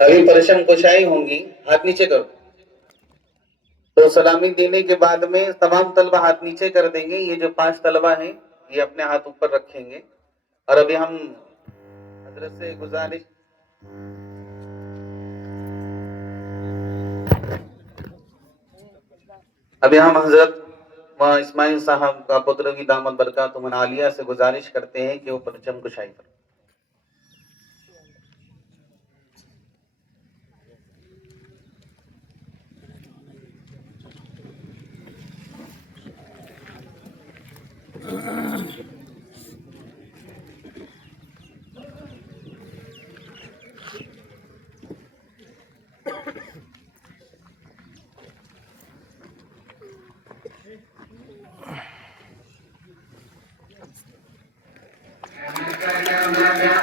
ابھی پرچم کشائی ہوں گی، ہاتھ نیچے کرو. تو سلامی دینے کے بعد میں تمام طلبہ ہاتھ نیچے کر دیں گے. یہ جو 5 طلبہ ہیں یہ اپنے ہاتھ اوپر رکھیں گے. اور ابھی ہم حضرت سے گزارش ابھی ہم حضرت اسماعیل صاحب کا پتر کی دامت برکاتہ عالیہ سے گزارش کرتے ہیں کہ وہ پرچم کشائی کریں.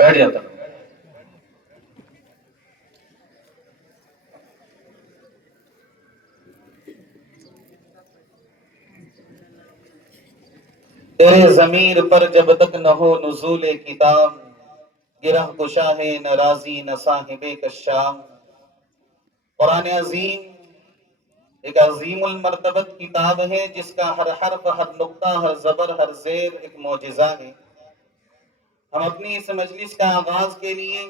بیٹھ جاتا. تیرے ضمیر پر جب تک نہ ہو نزول کتاب گرہ کشا ہے نہ رازی نہ صاحب کشاف. قرآن عظیم ایک عظیم المرتبت کتاب ہے جس کا ہر حرف ہر نقطہ ہر زبر ہر زیر ایک معجزہ ہے. ہم اپنی اس مجلس کا آغاز کے لیے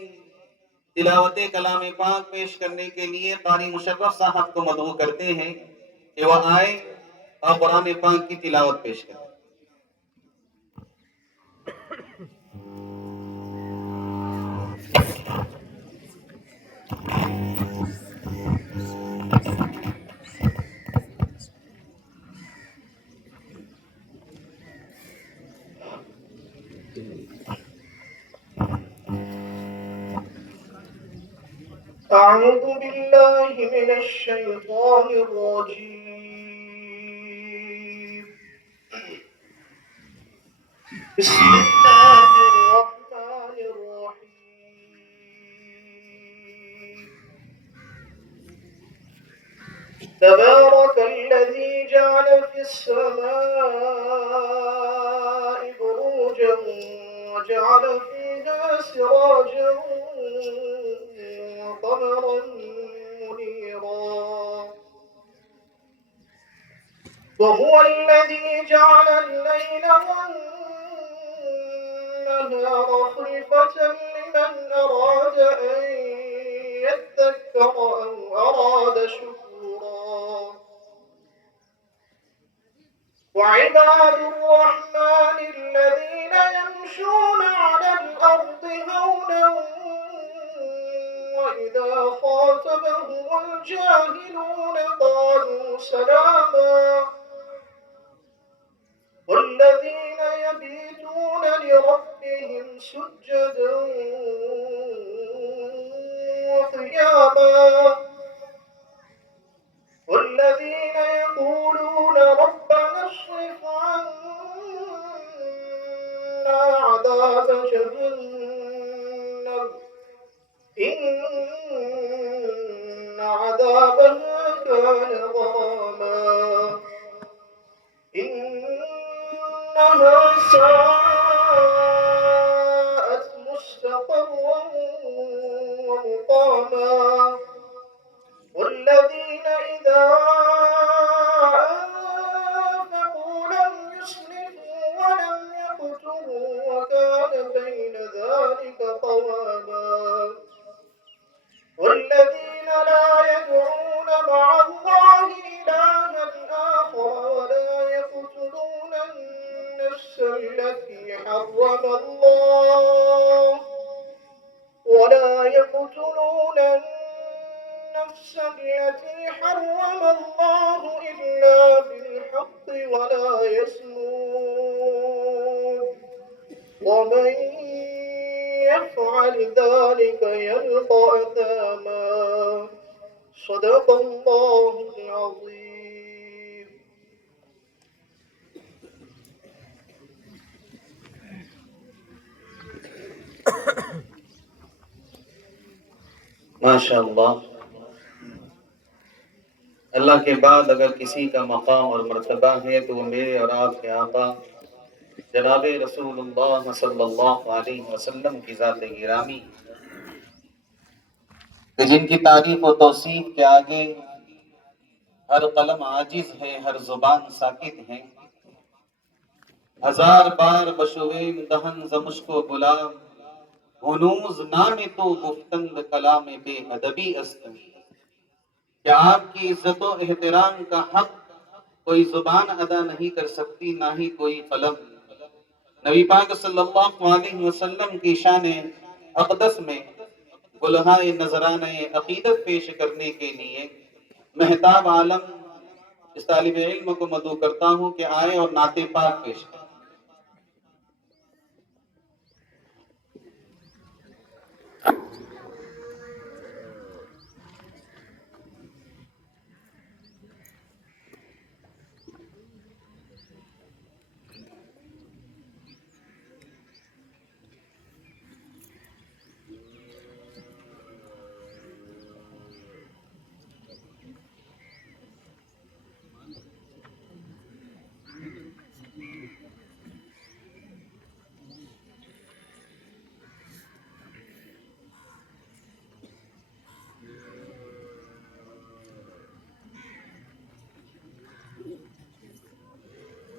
تلاوت کلام پاک پیش کرنے کے لیے قاری مشرف صاحب کو مدعو کرتے ہیں کہ وہ آئے اور قرآن پاک کی تلاوت پیش کریں. أعوذ بالله من الشيطان الرجيم بسم الله الرحمن الرحيم تبارك الذي جعل في السماء بروجا وجعل فيها سراجا وقمرا منيرا وهو الذي جعل الليل والنهار خلفة لمن أراد أن يذكر أو أراد شكورا وعباد الرحمن الذين يمشون على الأرض هونا وإذا خاطبهم الجاهلون قالوا سلاما والذين يبيتون لربهم سجدا وقياما والذين يقولون ربنا اصرف عنا عذاب جهنم إن عذابها كان غراما إنها ساءت مستقرا إذا أنفقوا لم يسرفوا ولم يقتروا وكان بين ذلك قواما والذين لا يدعون مع الله إلها آخر ولا يقتلون النفس التي حرم الله إلا بالحق ولا يزنون ومن يفعل ذلك يلقى أثاما صدق الله العظيم. ماشاءاللہ. اللہ کے بعد اگر کسی کا مقام اور مرتبہ ہے تو وہ میرے اور آپ کے آقا جناب رسول اللہ صلی اللہ علیہ وسلم کی ذات گرامی، کہ جن کی تعریف و توصیف کے آگے ہر قلم عاجز ہے، ہر زبان ساکت ہے. ہزار بار بشویم دہن زمشک و غلام، ہنوز نام تو گفتند کلام بے ادبی است. کہ آپ کی عزت و احترام کا حق کوئی زبان ادا نہیں کر سکتی، نہ ہی کوئی قلم. نبی پاک صلی اللہ علیہ وسلم کی شان اقدس میں گلہائے نذرانے عقیدت پیش کرنے کے لیے مہتاب عالم اس طالب علم کو مدعو کرتا ہوں کہ آئے اور نعت پاک پیش کریں.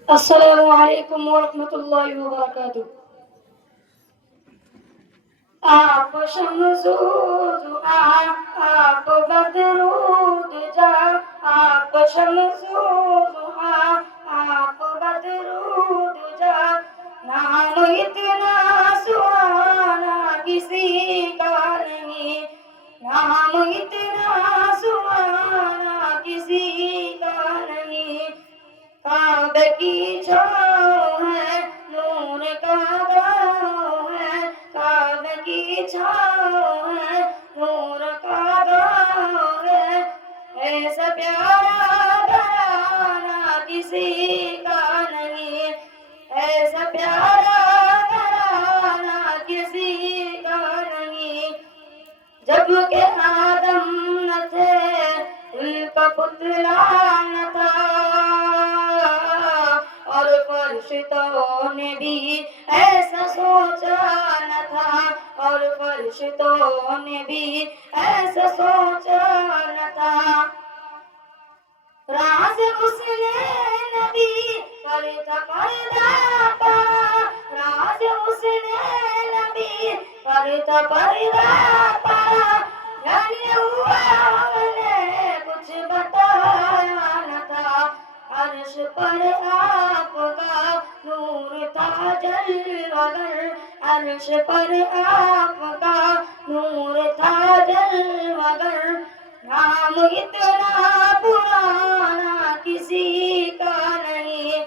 السلام علیکم ورحمۃ اللہ وبرکاتہ. آپ شمسوز آپ بدرود جا، آپ شمسوز آپ بدرود جا. نام اتنا سہانا کسی کا نہیں، نام اتنا سہانا کسی کا نہیں. کعبے کی چھاؤں ہے نور کا داؤں ہے، کعبے کی چھاؤں ہے نور کا داؤں ہے. ایسا پیارا گھرانہ کسی کا نہیں، ایسا پیارا گھرانہ کسی کا نہیں. جب کہ آدم نہ تھے ان کا پتلا نہ تھا، اور فرشتوں نے بھی ایسا سوچا نہ تھا، اور فرشتوں نے بھی ایسا سوچا نہ تھا. راز اس نے نبی پر تھا پردہ پا، راز اس نے نبی پر تھا پردہ پا. یعنی ہوا ہم نے کچھ بتایا نہ تھا، عرش پر آپ کا نور تھا جلوگر، عرش پر آپ کا نور تھا جلوگر. نام اتنا پرانا کسی کا نہیں،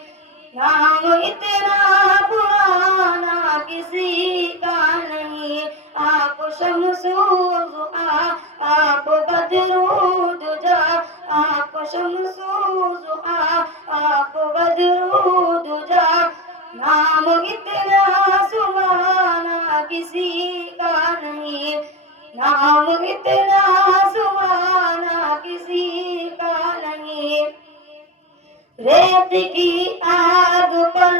نام اتنا پرانا کسی کا نہیں. آپ شمسوز آپ بدرود جا، آپ شمسوز آپ بدرود جا. نام اتنا سبحانہ کسی کا نہیں، نام اتنا سبحانہ کسی کا نہیں. ریت کی آگ پر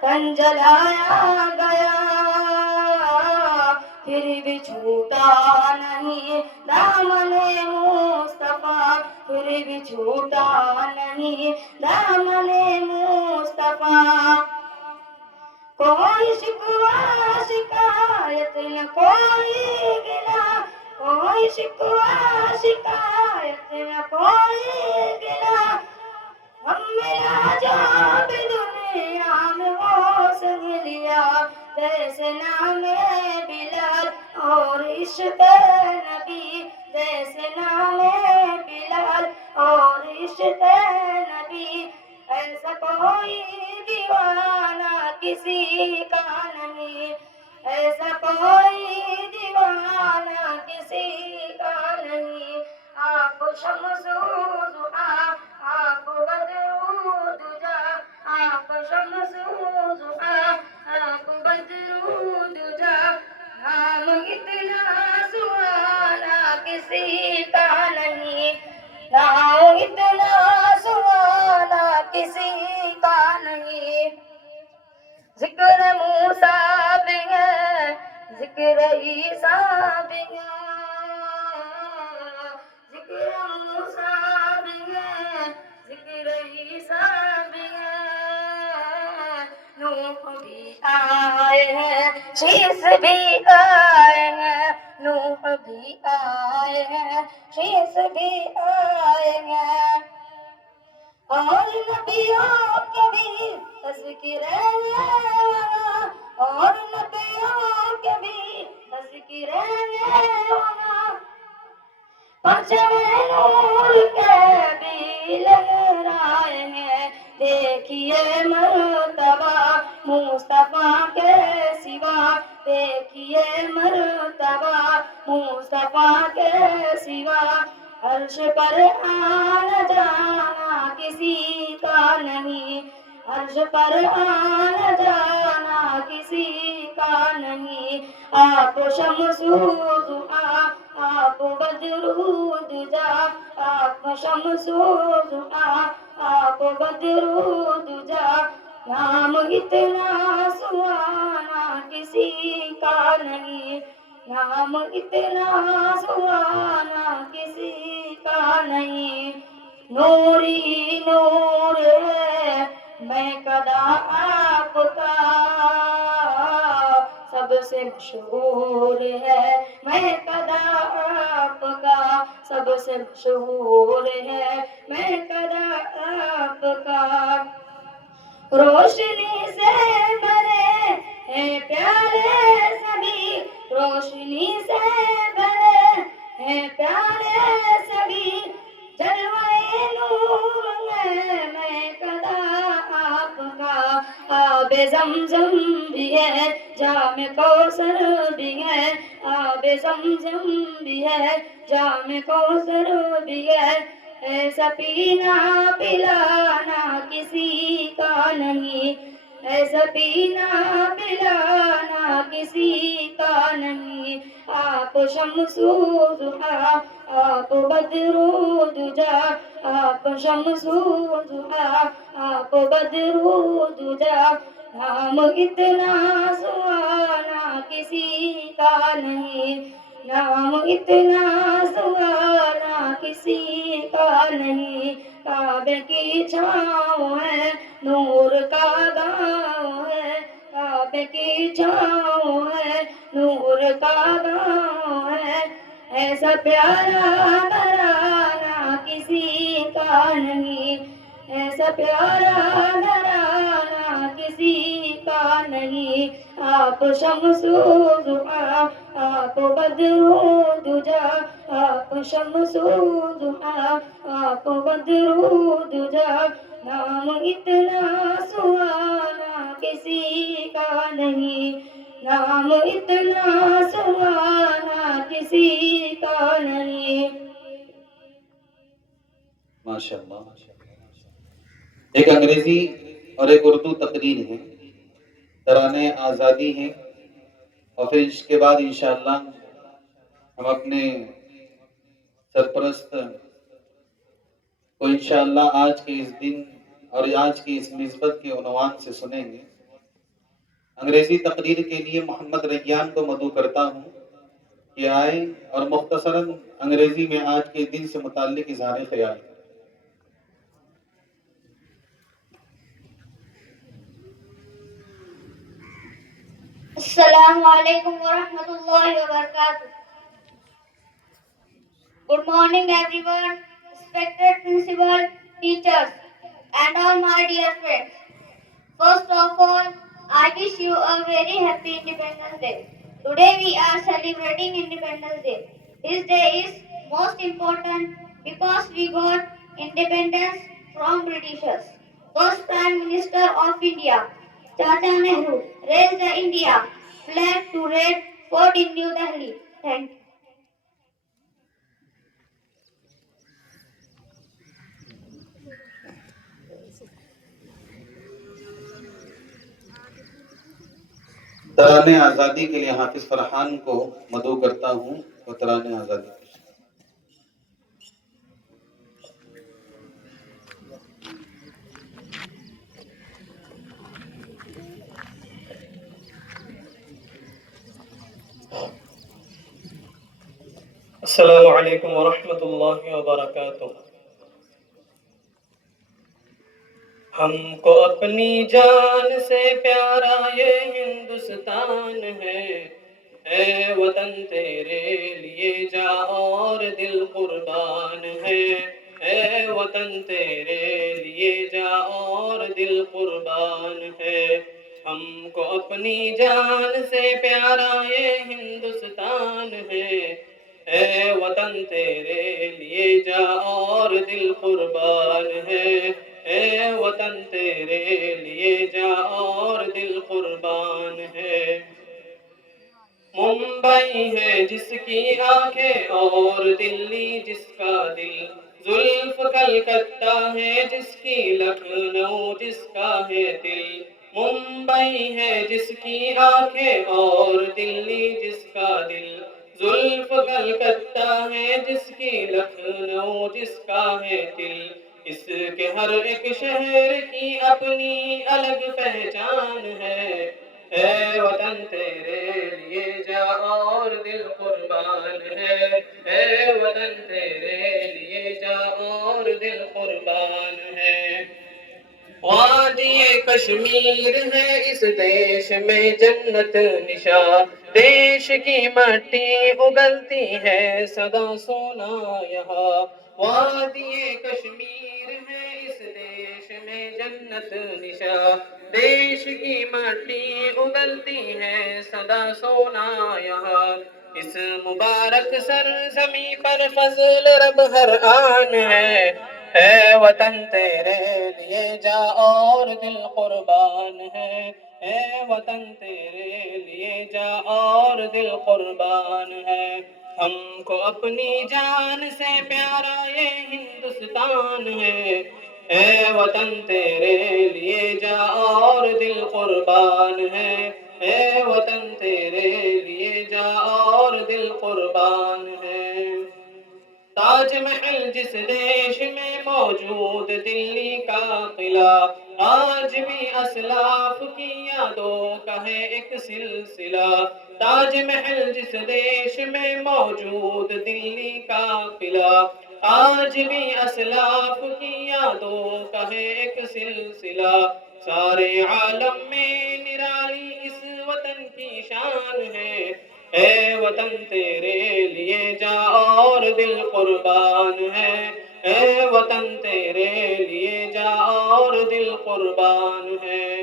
تن جلایا گیا، پھر بھی چھوٹا نہیں دامن مصطفیٰ. پھر بھی چھوٹا نہیں دامن مصطفیٰ. کوئی شکوہ شکایت نہ کوئی گلا، کوئی شکوہ شکایت نہ کوئی گلا. ہم میرا جو بھی دنیا میں وہ سن لیا، جیسے نام بلال اور عشق نبی، جیسے نام بلال اور عشق نبی. ایسا کوئی دیوانہ کسی کا نہیں، ایسا کوئی دیوانہ کسی کا نہیں. آپ شمس و ضحیٰ، آپ بدر و دجا، آپ شمس و ضحیٰ، آپ بدر و دجا. نام اتنا سہانا کسی کا نہیں، نام اتنا سہانا کسی کا نہیں. ذکر موسیٰ بھی ہے، ذکر عیسیٰ بھی ہے، ذکر موسیٰ بھی ہے، ذکر عیسیٰ بھی ہے. نوح بھی آئے ہیں، شیس بھی آئے ہیں، نوح بھی آئے ہیں، شیس بھی آئے ہیں. اور نبیوں کے بھی تذکرے والا، اور نبیوں کے بھی تذکرے والا. پرچم نور کے بھی لہرائے ہیں، دیکھیے مرتبہ مصطفیٰ کے سوا، دیکھیے مرتبہ مصطفیٰ کے سوا. عرش پر آنا جانا کسی کا نہیں، عرش پر آنا جانا کسی کا نہیں. آپ شمس و ضحیٰ، آپ بدر و دجا، آپ شمس و ضحیٰ، آپ بدر و دجا. نام اتنا سہانا کسی کا نہیں، نام اتنا سہانا کسی کا نہیں. نور ہی نور ہے میں قدا آپ کا، سب سے مشہور ہے میں قدا آپ کا، سب سے مشہور ہے میں قدا آپ کا. روشنی سے بھرے ہیں پیارے سبھی، روشنی سے بھرے ہیں پیارے سبھی. جلوہ نور میں قدا آپ کا. آب زمزم بھی ہے، جام کوثر بھی ہے، آب زمزم بھی ہے، جام کوثر بھی ہے. ایسا پینا پلانا کسی کا نہیں، ایسا پینا پلانا کسی کا نہیں. آپ شمس و ضحیٰ، آپ بدر و دجا، آپ شمس و ضحیٰ، آپ بدر و دجا. نام اتنا سہانا کسی کا نہیں، نام اتنا سہانا کسی کا نہیں. کعبے کی چھاؤں ہے، نور کا گاؤں ہے، کعبے کی چھاؤں ہے، نور کا گاؤں ہے. ایسا پیارا گھرانہ کسی کا نہیں، ایسا پیارا گھرانہ کسی کا نہیں. آپ شمس و ضحیٰ، آپ بدر و دجا، آپ شمس و ضحیٰ، آپ بدر و دجا. نام اتنا سہانا کسی کا نہیں، نام اتنا سہانا کسی کا نہیں. ماشاءاللہ. ایک انگریزی اور ایک اردو تقریر ہے، ترانے آزادی ہیں، اور پھر اس کے بعد انشاءاللہ ہم اپنے سرپرست کو انشاءاللہ آج کے اس دن اور آج کی اس نسبت کے عنوان سے سنیں گے. انگریزی تقریر کے لیے محمد ریان کو مدعو کرتا ہوں کہ آئے اور مختصراً انگریزی میں آج کے دن سے متعلق اظہار خیال کریں۔ السلام علیکم ورحمۃ اللہ وبرکاتہ. Good morning, everyone, respected principal, teachers, and all my dear friends. First of all, I wish you a very happy Independence Day. Today we are celebrating Independence Day. This day is most important because we got independence from Britishers. First Prime Minister of India, Chacha Nehru, raised the India flag to Red Fort in New Delhi. Thank you. ترانِ آزادی کے لیے حافظ فرحان کو مدعو کرتا ہوں اور ترانِ آزادی پیش کرتا ہوں۔ السلام علیکم ورحمۃ اللہ وبرکاتہ. ہم کو اپنی جان سے پیارا یہ ہندوستان ہے، اے وطن تیرے لیے جا اور دل قربان ہے، اے وطن تیرے لیے جا اور دل قربان ہے. ہم کو اپنی جان سے پیارا یہ ہندوستان ہے، اے وطن تیرے لیے جا اور دل قربان ہے، اے وطن تیرے لیے جا اور دل قربان ہے. ممبئی ہے جس کی آنکھیں اور دلی جس کا دل، زلف کلکتہ ہے جس کی لکھنؤ جس کا ہے دل. ممبئی ہے جس کی آنکھیں اور دلی جس کا دل، زلف کلکتہ ہے جس کی لکھنؤ جس کا ہے دل. اس کے ہر ایک شہر کی اپنی الگ پہچان ہے، اے وطن تیرے لیے جا اور دل قربان ہے، اے وطن تیرے لیے جا اور دل قربان ہے. وادی کشمیر ہے اس دیش میں جنت نشاں، دیش کی مٹی اگلتی ہے سدا سونا یہاں. وادی کشمیر ہے اس دیش میں جنت نشاں، دیش کی مٹی اگلتی ہے سدا سونا یہاں. اس مبارک سرزمیں پر فضل رب ہر آن ہے، اے وطن تیرے لیے جا اور دل قربان ہے، اے وطن تیرے لیے جا اور دل قربان ہے. ہم کو اپنی جان سے پیارا یہ ہندوستان ہے، اے وطن تیرے لیے جا اور دل قربان ہے، اے وطن تیرے لیے جا اور دل قربان ہے. تاج محل جس دیش میں موجود دلی کا قلعہ، آج بھی اسلاف کی یادوں کا ہے ایک سلسلہ. تاج محل جس دیش میں موجود دلی کا قلعہ، آج بھی اسلاف کی یادوں کا ہے ایک سلسلہ. سارے عالم میں نرالی اس وطن کی شان ہے، اے وطن تیرے لیے جا اور دل قربان ہے، اے وطن تیرے لیے جا اور دل قربان ہے.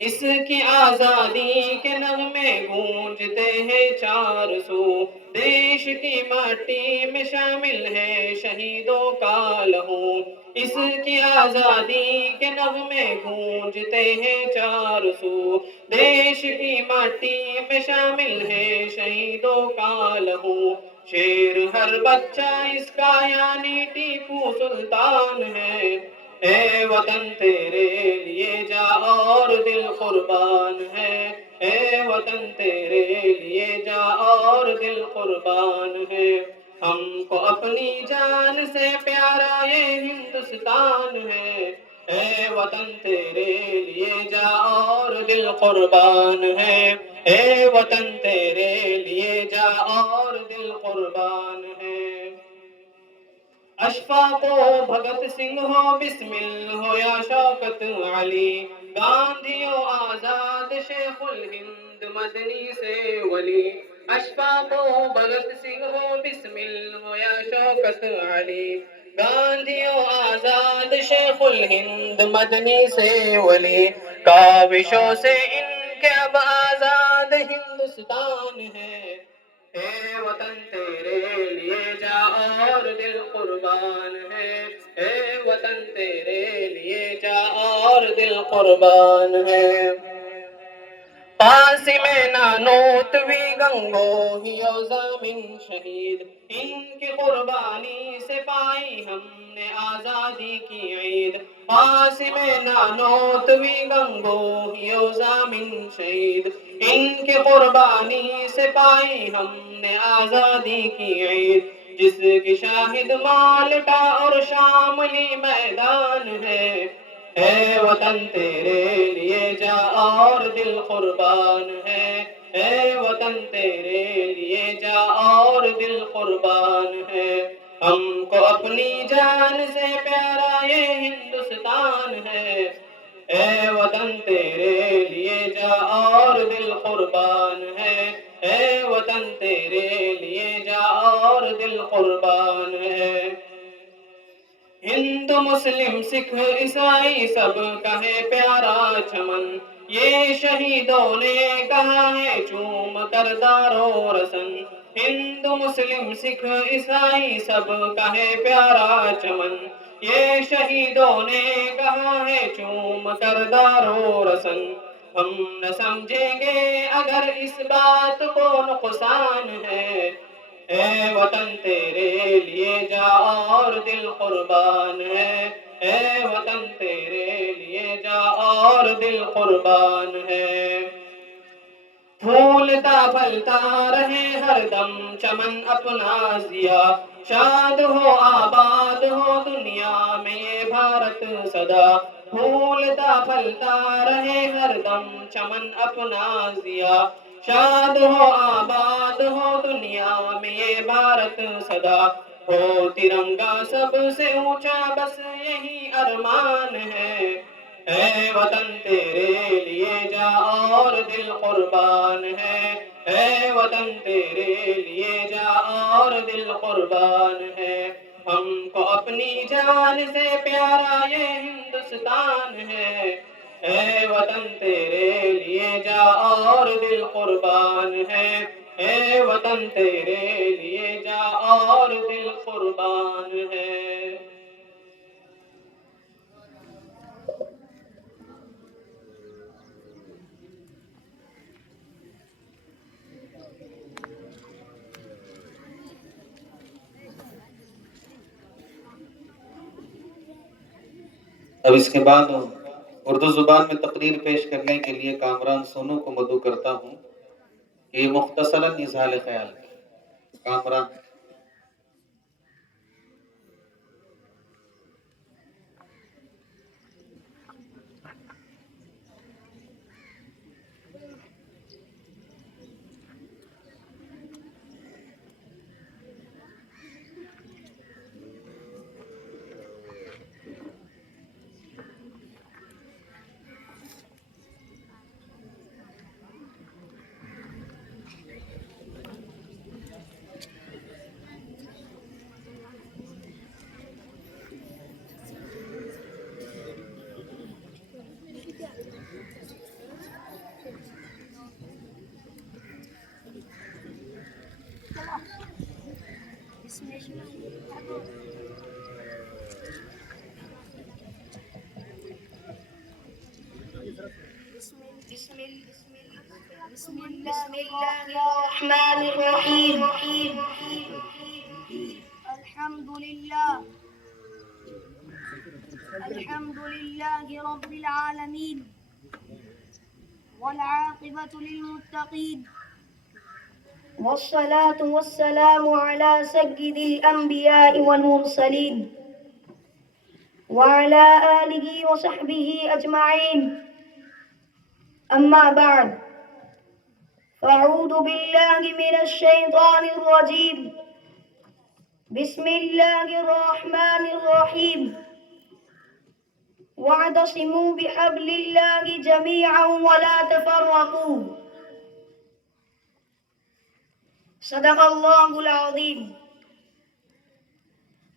اس کی آزادی کے نغمے گونجتے ہیں چار سو، دیش کی مٹی میں شامل ہے شہیدوں کا لہو. اس کی آزادی کے نغمے گونجتے ہیں چار سو، دیش کی مٹی میں شامل ہے شہیدوں کا لہو. شیر ہر بچہ اس کا یعنی ٹیپو سلطان ہے، اے وطن تیرے لیے جا اور دل قربان ہے، اے وطن تیرے لیے جا اور دل قربان ہے. ہم کو اپنی جان سے پیارا یہ ہندوستان ہے، اے وطن تیرے لیے جا اور دل قربان ہے، اے وطن تیرے لیے جا اور دل قربان ہے۔ اشفاق و بھگت سنگھ ہو، بسمل ہو یا شوکت علی، گاندھی ہو آزاد شیخ الہند مدنی سے ولی۔ اشفاق و بھگت سنگھ ہو، بسمل ہو یا شوکت علی، گاندھی ہو آزاد شیخ الہند مدنی سے ولی۔ کاوشوں سے ان کے اب آزاد ہندوستان ہے، اے وطن تیرے لیے جا اور دل قربان ہے، اے وطن تیرے لیے جا اور دل قربان ہے۔ قاسم نانوتوی گنگوہی اور زمین شہید، ان کی قربانی سے پائی ہم نے آزادی کی عید۔ قاسم نانوتوی گنگوہی اور زمین شہید، ان کی قربانی سے پائی ہم نے آزادی کی عید۔ جس کی شاہد مالٹا اور شاملی میدان ہے، اے وطن تیرے لیے جا اور دل قربان ہے، اے وطن تیرے لیے جا اور دل قربان ہے۔ ہم کو اپنی جان سے پیارا یہ ہندوستان ہے، اے وطن تیرے لیے جا اور دل قربان ہے، اے وطن تیرے لیے جا اور دل قربان ہے۔ ہندو مسلم سکھ عیسائی سب کا ہے پیارا چمن، یہ شہیدوں نے کہا ہے چوم کر دارو رسن۔ ہندو مسلم سکھ عیسائی سب کا ہے پیارا چمن، یہ شہیدوں نے کہا ہے چوم کر دارو رسن۔ ہم نہ سمجھیں گے اگر اس بات کو نقصان ہے، اے وطن تیرے لیے جا اور دل قربان ہے، اے وطن تیرے لیے جا اور دل قربان ہے۔ پھولتا پھلتا رہے ہر دم چمن اپنا ضیا، شاد ہو آباد ہو دنیا میں یہ بھارت سدا۔ پھولتا پھلتا رہے ہر دم چمن اپنا ضیا، شاد ہو آباد ہو دنیا میں یہ بھارت سدا۔ ہو ترنگا سب سے اونچا بس یہی ارمان ہے، اے وطن تیرے لیے جا اور دل قربان ہے، اے وطن تیرے لیے جا اور دل قربان ہے۔ ہم کو اپنی جان سے پیارا یہ ہندوستان ہے، اے وطن تیرے لیے جا اور دل قربان ہے، اے وطن تیرے لیے جا اور دل قربان ہے۔ اب اس کے بعد اردو زبان میں تقریر پیش کرنے کے لیے کامران سونو کو مدعو کرتا ہوں کہ یہ مختصراً اظہار خیال ہے۔ کامران۔ بسم الله الرحمن الرحيم. الحمد لله رب العالمين، والعاقبة للمتقين، والصلاة والسلام على سيد الأنبياء والمرسلين وعلى آله وصحبه أجمعين. أما بعد، فأعوذ بالله من الشيطان الرجيم. بسم الله الرحمن الرحيم. واعتصموا بحبل الله جميعا ولا تفرقوا. صدق اللہ العظیم.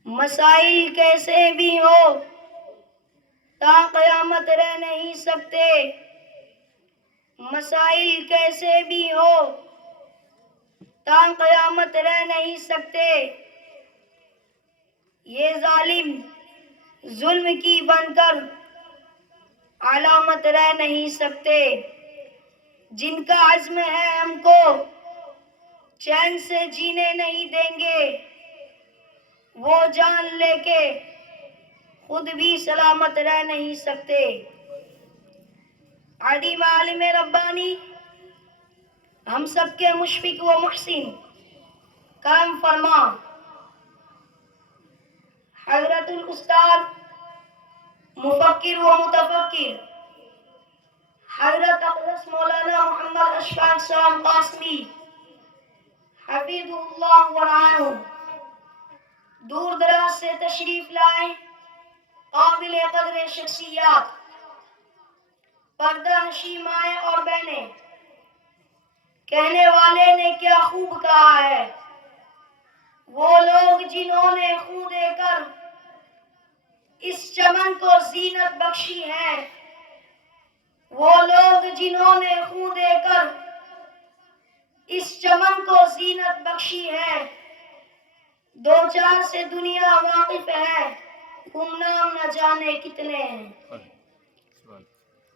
مسائل کیسے بھی ہو تا قیامت رہ نہیں سکتے. مسائل کیسے بھی ہو تا قیامت رہ نہیں سکتے. یہ ظالم ظلم کی بن کر علامت رہ نہیں سکتے. جن کا عزم ہے ہم کو چین سے جینے نہیں دیں گے، وہ جان لے کے خود بھی سلامت رہ نہیں سکتے. عظیم عالم ربانی، ہم سب کے مشفق و محسن، کرم فرما حضرت الاستاذ مفکر و متفکر حضرت اقدس مولانا محمد اشفاق صاحب قاسمی حفیظ اللہ ورعاہ دور دراز سے تشریف لائے قابل قدر شخصیات، پردہ نشی مائیں اور بہنیں، کہنے والے نے کیا خوب کہا ہے. وہ لوگ جنہوں نے خون دے کر اس چمن کو زینت بخشی ہے، وہ لوگ جنہوں نے خون دے کر اس چمن کو زینت بخشی ہے. دو چار سے دنیا واقف ہے، گمنام نہ جانے کتنے ہیں.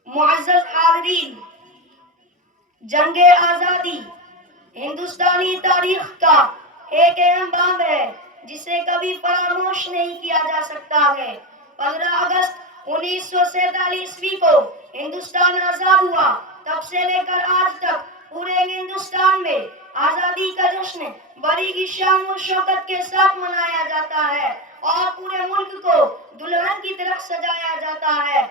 معزز حاضرین، جنگ آزادی ہندوستانی تاریخ کا ایک اہم باب ہے جسے کبھی فراموش نہیں کیا جا سکتا ہے. 15 اگست 1947 کو ہندوستان آزاد ہوا. تب سے لے کر آج تک پورے ہندوستان میں آزادی کا جشن بڑی شان و شوکت کے ساتھ منایا جاتا ہے اور پورے ملک کو دلہن کی طرح سجایا جاتا ہے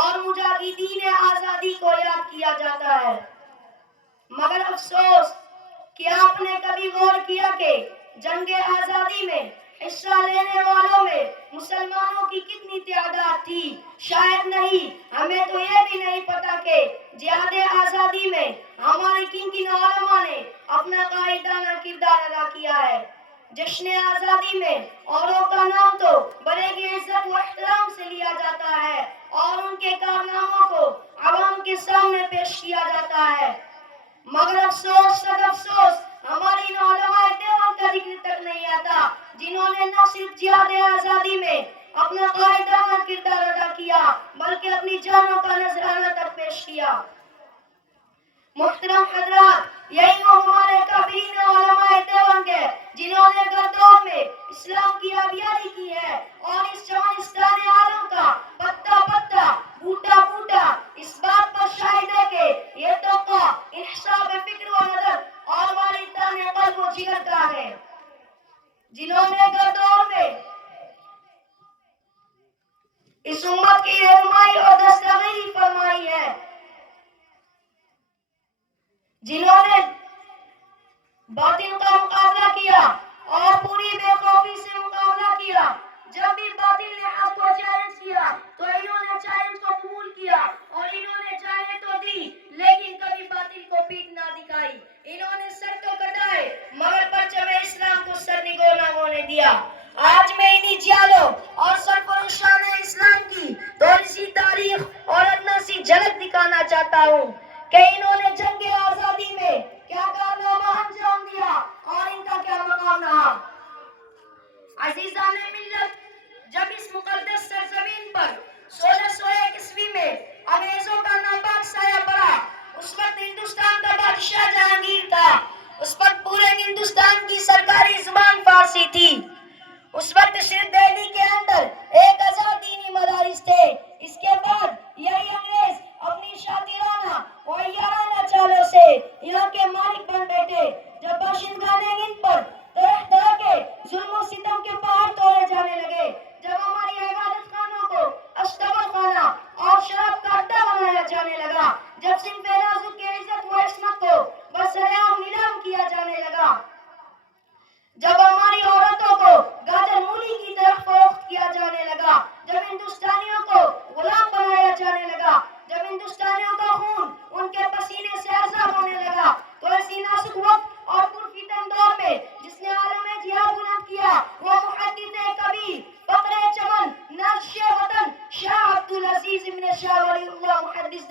اور مجاہدین آزادی کو یاد کیا جاتا ہے. مگر افسوس، کیا آپ نے کبھی غور کیا کہ جنگ آزادی میں حصہ لینے والوں میں مسلمانوں کی کتنی تعداد تھی؟ شاید نہیں. ہمیں تو یہ بھی نہیں پتا کہ جہاد آزادی میں ہمارے کن کن علماء نے اپنا قائدانہ کردار ادا کیا ہے. جشن آزادی میں اوروں کا نام تو بڑے ہی عزت و احترام سے لیا جاتا ہے اور ان کے کارناموں کو عوام کے سامنے پیش کیا جاتا ہے. مگر افسوس، سب افسوس، ہماری ان علماء دیوبند کا ذکر تک نہیں آتا جنہوں نے نہ صرف جہاد آزادی میں اپنا قائدانہ کردار ادا کیا بلکہ اپنی جانوں کا نذرانہ تک پیش کیا. محترم حضرات، یہی وہ ہمارے کابرین علماء دیوبند ہیں جنہوں نے گردوں میں اسلام کی آبیاری کی ہے اور اس چمنستان عالم کا پتا پتا، بوٹا بوٹا اس بات پر شاہد ہے کہ یہ توقع انحصاب فکر و نظر اور واردان قلب و جگر کا ہے. جنہوں نے گردوں میں اس امت کی رہنمائی اور دستگیری فرمائی ہے، جنہوں نے باطل کا مقابلہ کیا اور پوری بے خوفی سے مقابلہ کیا. جب بھی باطل نے حق کو چیلنج کیا تو انہوں نے چیلنج کو قبول کیا اور انہوں نے جانیں تو دی لیکن کبھی باطل کو پیٹ نہ دکھائی. انہوں نے سر تو کٹائے مگر پرچم اسلام کو سرنگو نہ ہونے دیا. آج میں انہی جیالوں اور سرفروشان اسلام کی تھوڑی سی تاریخ اور ادنا سی جھلک دکھانا چاہتا ہوں کہ انہوں نے جنگ آزادی میں کیا کارنامہ انجام دیا اور ان کا کیا مقام رہا. عزیزان ملت، جب اس مقدس سرزمین پر 1601 عیسوی میں انگریزوں کا ناپاک سایہ پڑا، اس وقت ہندوستان کا بادشاہ جہانگیر تھا. اس وقت پورے ہندوستان کی سرکاری زبان فارسی تھی. اس وقت صرف دہلی کے اندر 1000 دینی مدارس تھے. اس کے بعد یہی انگریز اپنی شاطرانہ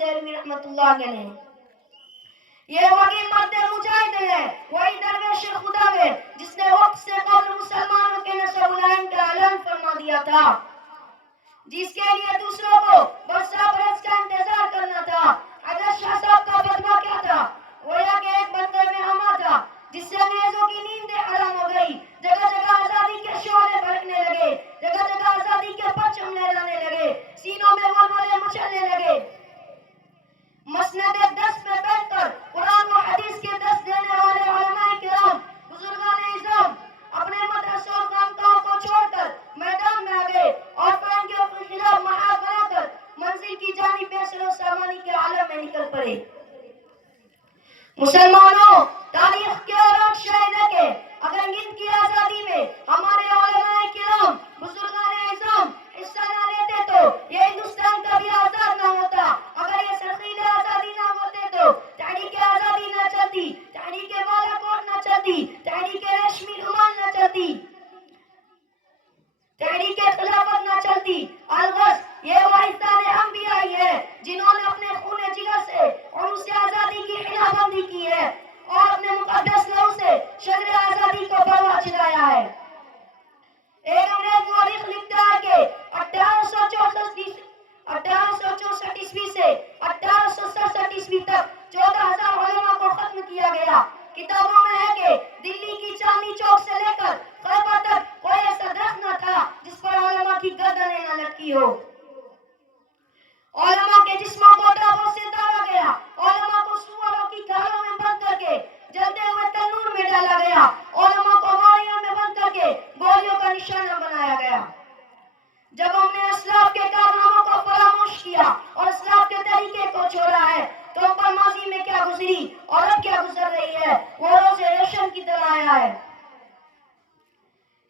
دہلوی رحمت اللہ علیہ نے. یہ وہی مرد مجاہد ہے، وہی درویش خدا ہے جس نے وقت سے قبل مسلمانوں کے نصب العین کا اعلان فرما دیا تھا، جس کے لیے دوسروں کو برسا برس کا انتظار کرنا تھا. حضرت شاہ صاحب کا فتویٰ کیا تھا؟ گویا کہ ایک بندر میں ہما تھا جس سے انگریزوں کی نیندیں حرام ہو گئی. جگہ جگہ آزادی کے شعلے بھڑکنے لگے، جگہ جگہ آزادی کے پرچم لہرانے لگے، سینوں میں ولولے مچلنے لگے. مسند دست پہ بیٹھ کر قرآن و حدیث کے دست دینے والے علماء کرام، بزرگان اعظام اپنے مدرسوں اور خانقاہوں کو چھوڑ کر میدان میں آ گئے اور فرنگیوں کے خلاف محاذ بنا کر منزل کی جانب بے سر و سامانی کے عالم میں نکل پڑے. مسلمانوں، تاریخ کے اور شاہد ہے کہ اگر ہند کی آزادی میں ہمارے علماء کرام، بزرگان اعظام حصہ نہ لیتے تو یہ ہندوستان کبھی آزاد نہ ہوتا. اگر یہ سرخیل آزادی نہ ہوتے تو تحریک آزادی نہ چلتی، تحریک بالا کوٹ نہ چلتی، تحریک ریشمی رومال نہ چلتی، تحریک خلافت نہ چلتی. الغرض یہ واحدان انبیاء ہے جنہوں نے اپنے خون جگر سے عروس آزادی کی خلاف بندی کی ہے اور اپنے مقدس لہو سے شجر آزادی کو بڑھوا چلایا ہے. ایک انگریز مورخ لکھتا ہے کہ 1864 عیسوی سے 1867 عیسوی تک 14,000 علماء کو ختم کیا گیا. کتابوں میں ہے کہ دلی کی چاندنی چوک سے لے کر خیبر تک کوئی ایسا درخت نہ تھا جس پر علماء کی گردنیں نہ لٹکی ہو. علماء کے جسموں کو داغوں سے داغا گیا، علماء کو سوروں کی کھالوں میں بند کر کے جلتے ہوئے تنور میں ڈالا گیا، علماء کو باریوں میں بند کر کے گولیوں کا نشانہ بنایا گیا. جب ہم نے اسلاف کے کارناموں کو فراموش کیا اور اسلاف کے طریقے کو چھوڑا ہے تو ہم پر ماضی میں کیا گزری اور اب کیا گزر رہی ہے وہ روز روشن کی طرح آیا ہے.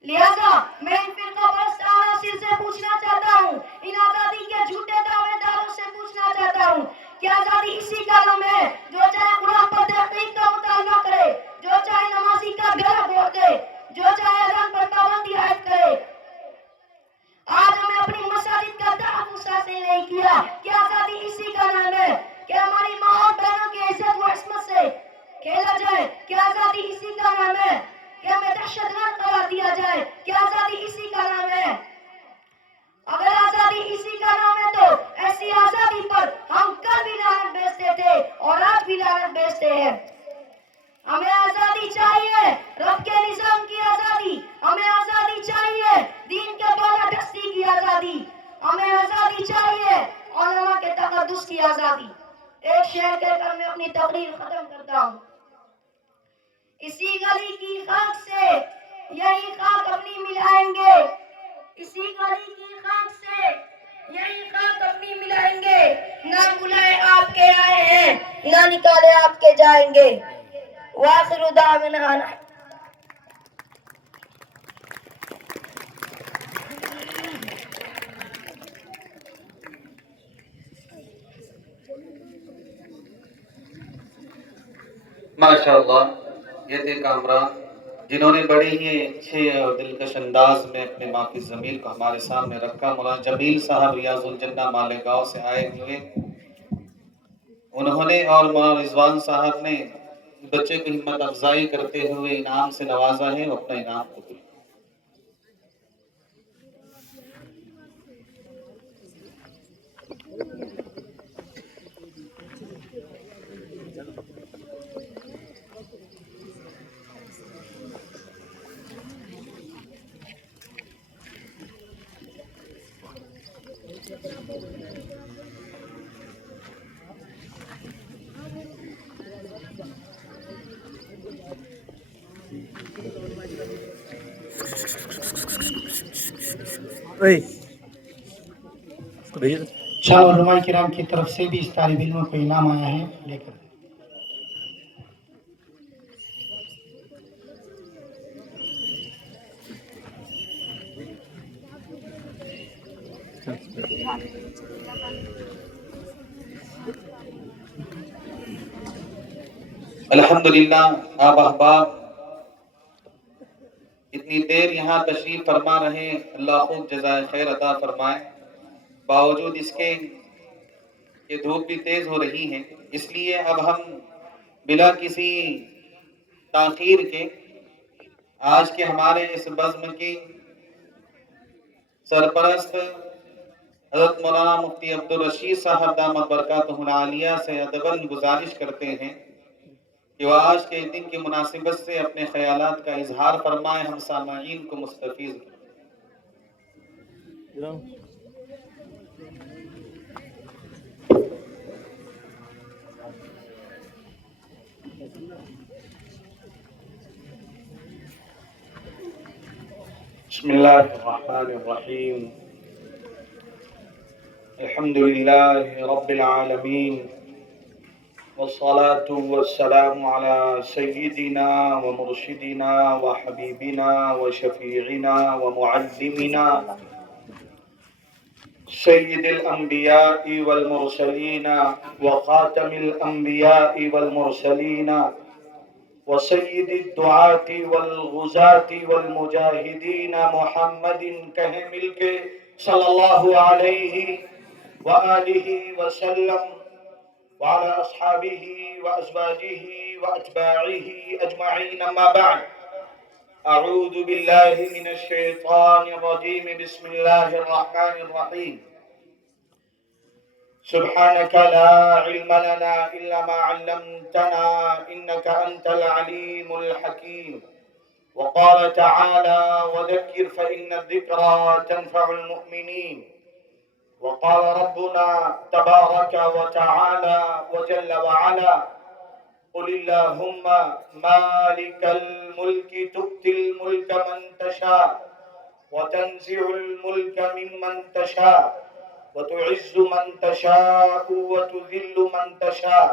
لہذا میں ان فرقہ پرست عناصر سے پوچھنا چاہتا ہوں، ان آزادی کے جھوٹے دعوے داروں سے پوچھنا چاہتا ہوں کہ آزادی اسی کا نام ہے جو چاہے قرآن پر تحقیق کا مطالبہ کرے، جو چاہے نمازی کا گلا گھونٹ دے، جو چاہے اذان پر پابندی عائد کرے. آج ہمیں اپنی مساجد کا تحفظ حاصل نہیں کیا کہ آزادی اسی کا نام ہے کہ ہماری ماں اور بہنوں کی عزت و عصمت سے کھیلا جائے، کہ آزادی اسی کا نام ہے کہ ہمیں دہشت گرد قرار دیا جائے، کہ آزادی اسی کا نام ہے. اگر آزادی اسی کا نام ہے تو ایسی آزادی پر ہم کل بھی لعنت بیچتے تھے اور آج بھی لعنت بیچتے ہیں. ہمیں آزادی چاہیے، رب کے نظام کی آزادی. ہمیں آزادی چاہیے، دین کے بالا دستی کی آزادی. ہمیں آزادی چاہیے، علماء کے تقدس کی آزادی. ایک شعر کہہ کر میں اپنی تقریر ختم کرتا ہوں. اسی گلی کی خاک سے یہی خاک اپنی ملائیں گے، اسی گلی کی خاک سے یہی خاک اپنی ملائیں گے. نہ بلائے آپ کے آئے ہیں، نہ نکالے آپ کے جائیں گے. وآخر دعوانا ماشاءاللہ. یہ تھے کامران جنہوں نے بڑے ہی اچھے اور دلکش انداز میں اپنے ماں کی ضمیر کو ہمارے سامنے رکھا. مولانا جمیل صاحب ریاض الجنہ مالیگاؤں سے آئے ہوئے، انہوں نے اور مولانا رضوان صاحب نے بچے کو ہمت افزائی کرتے ہوئے انعام سے نوازا ہے. وہ اپنا انعام قبول. شاہ علماء کرام کی طرف سے بھی اس طالب علم کو انعام آیا ہے، لے کر. الحمدللہ. آپ احباب اتنی دیر یہاں تشریف فرما رہے، اللہ خوب جزائے خیر عطا فرمائے. باوجود اس کے کہ دھوپ بھی تیز ہو رہی ہے، اس لیے اب ہم بلا کسی تاخیر کے آج کے ہمارے اس بزم کی سرپرست حضرت مولانا مفتی عبدالرشید صاحب دامت برکاتہ العالیہ سے ادباً گزارش کرتے ہیں کہ وہ آج کے دن کی مناسبت سے اپنے خیالات کا اظہار فرمائیں، ہم سامعین کو مستفیض کریں۔ بسم الله الرحمن الرحيم الحمد لله رب العالمين والصلاة والسلام على سيدنا ومرشدنا وحبيبنا وشفيعنا ومعلمنا سيد الأنبياء والمرسلين وخاتم الأنبياء والمرسلين وسید الدعاة والغزاة والمجاہدین محمد کہیں مل کے صلی اللہ علیہ وآلہ وسلم وعلى اصحابہ وازواجہ واتباعہ اجمعین، اما بعد، اعوذ باللہ من الشیطان الرجیم، بسم اللہ الرحمن الرحیم، سبحانك لا علم لنا إلا ما علمتنا إنك أنت العليم الحكيم. وقال تعالى وذكر فإن الذكرى تنفع المؤمنين. وقال ربنا تبارك وتعالى وجل وعلا قل اللهم مالك الملك تؤتي الملك من تشاء وتنزع الملك ممن تشاء وتعز من تشاء وتذل من تشاء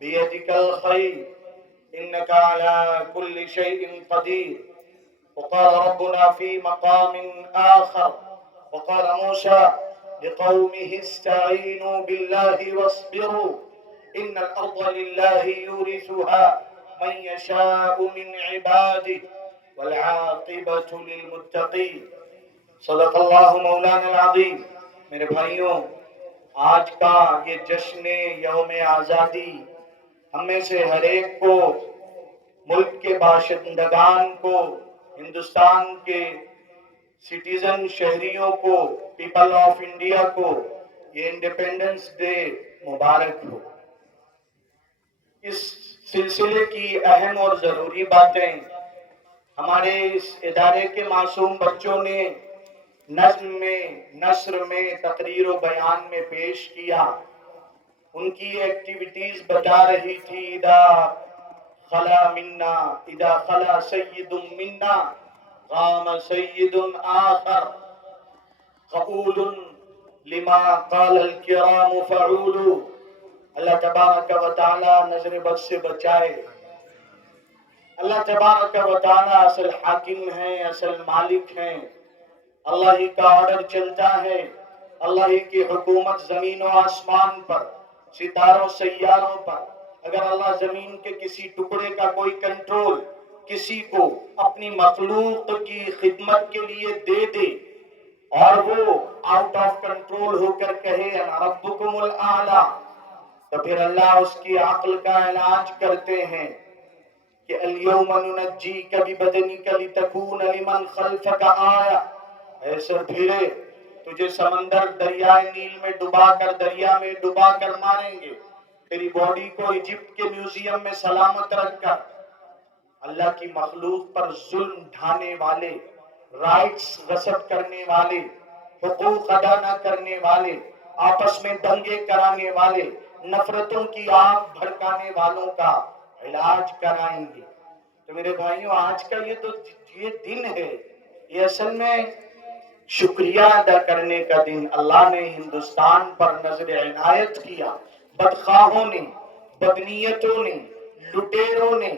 بيدك الخير إنك على كل شيء قدير. وقال ربنا في مقام آخر وقال موسى لقومه استعينوا بالله واصبروا إن الأرض لله يورثها من يشاء من عباده والعاقبة للمتقين. صدق الله مولانا العظيم. میرے بھائیوں، آج کا یہ جشن یوم آزادی ہم میں سے ہر ایک کو، ملک کے باشندگان کو، ہندوستان کے سٹیزن شہریوں کو، پیپل آف انڈیا کو یہ انڈیپینڈنس ڈے مبارک ہو۔ اس سلسلے کی اہم اور ضروری باتیں ہمارے اس ادارے کے معصوم بچوں نے نظم میں، نثر میں، تقریر و بیان میں پیش کیا۔ ان کی ایکٹیویٹیز بتا رہی تھی اذا خلا منا، اذا خلا سید منا قام سید آخر قبول لما قال الکرام فعول۔ اللہ تبارک و تعالی نظر بد سے بچائے۔ اللہ تبارک و تعالی اصل حاکم ہیں، اصل مالک ہیں۔ اللہ ہی کا آرڈر چلتا ہے، اللہ ہی کی حکومت زمین و آسمان پر، ستاروں سیاروں پر۔ اگر اللہ زمین کے کسی ٹکڑے کا کوئی کنٹرول کسی کو اپنی مخلوق کی خدمت کے لیے دے دے اور وہ آؤٹ آف کنٹرول ہو کر کہے انا ربکم الاعلی، تو پھر اللہ اس کی عقل کا علاج کرتے ہیں کہ الیوم ننجیک ببدنک لتکون لمن خلفک آیہ۔ اے سر پھرے، تجھے سمندر دریائے نیل میں ڈبا کر، دریا میں ڈبا کر ماریں گے، تیری باڈی کو ایجپٹ کے میوزیم میں سلامت رکھ کر۔ اللہ کی مخلوق پر ظلم ڈھانے والے، رائٹس غصب کرنے والے، حقوق ادا نہ کرنے والے، آپس میں دنگے کرانے والے، نفرتوں کی آگ بھڑکانے والوں کا علاج کرائیں گے۔ تو میرے بھائیوں، آج کا یہ دن ہے، یہ اصل میں شکریہ ادا کرنے کا دن۔ اللہ نے ہندوستان پر نظر عنایت کیا، بدخواہوں نے، بدنیتوں نے، لٹیروں نے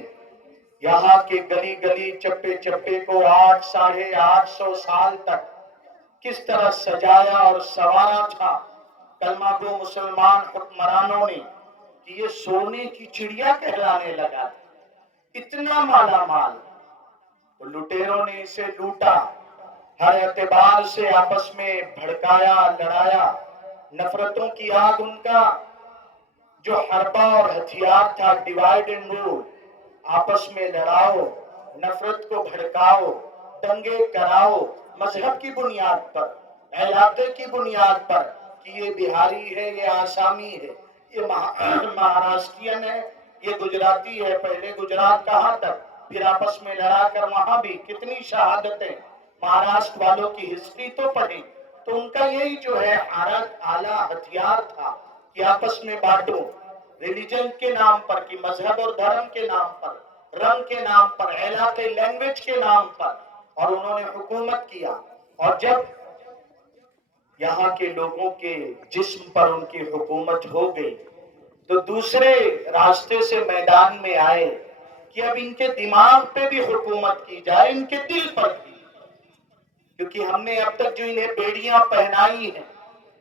یہاں کے گلی گلی چپے چپے کو 800 سال تک کس طرح سجایا اور سنوارا تھا کلمہ گو مسلمان حکمرانوں نے کہ یہ سونے کی چڑیا کہلانے لگا، اتنا مالا مال۔ لٹیروں نے اسے لوٹا، ہر اعتبار سے آپس میں بھڑکایا، لڑایا، نفرتوں کی آگ ان کا جو حربہ اور ہتھیار تھا، ڈیوائڈ اینڈ رول، آپس میں لڑاؤ، نفرت کو بھڑکاؤ، دنگے کراؤ، مذہب کی بنیاد پر، علاقے کی بنیاد پر، کہ یہ بہاری ہے، یہ آسامی ہے، یہ مہاراشٹرین ہے، یہ گجراتی ہے، پہلے گجرات کہاں تک، پھر آپس میں لڑا کر وہاں بھی کتنی شہادتیں، مہاراشٹر والوں کی ہسٹری تو پڑھیں، تو ان کا یہی جو ہے اعلیٰ ہتھیار تھا کہ آپس میں بانٹو، ریلیجن کے نام پر، کہ مذہب اور دھرم کے نام پر، رنگ کے نام پر، علاقے لینگویج کے نام پر، اور انہوں نے حکومت کیا. اور جب یہاں کے لوگوں کے جسم پر ان کی حکومت ہو گئی تو دوسرے راستے سے میدان میں آئے کہ اب ان کے دماغ پہ بھی حکومت کی جائے، ان کے دل پر بھی، کیونکہ ہم نے اب تک جو انہیں بیڑیاں پہنائی ہیں،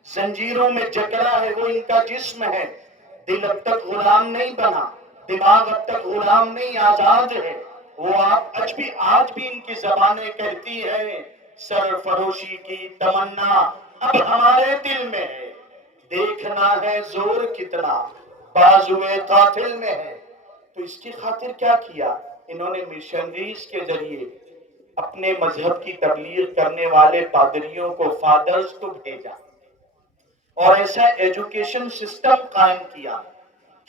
زنجیروں میں جکڑا ہے، وہ ان کا جسم ہے، دل اب تک غلام نہیں بنا، دماغ اب تک غلام نہیں، آزاد ہے. وہ آج بھی ان کی زبانیں کہتی ہیں سرفروشی کی تمنا اب ہمارے دل میں ہے، دیکھنا ہے زور کتنا بازوئے قاتل میں ہے. تو اس کی خاطر کیا کیا انہوں نے؟ مشنریز کے ذریعے اپنے مذہب کی تبلیغ کرنے والے پادریوں کو، فادرز کو بھیجا، اور ایسا ایجوکیشن سسٹم قائم کیا.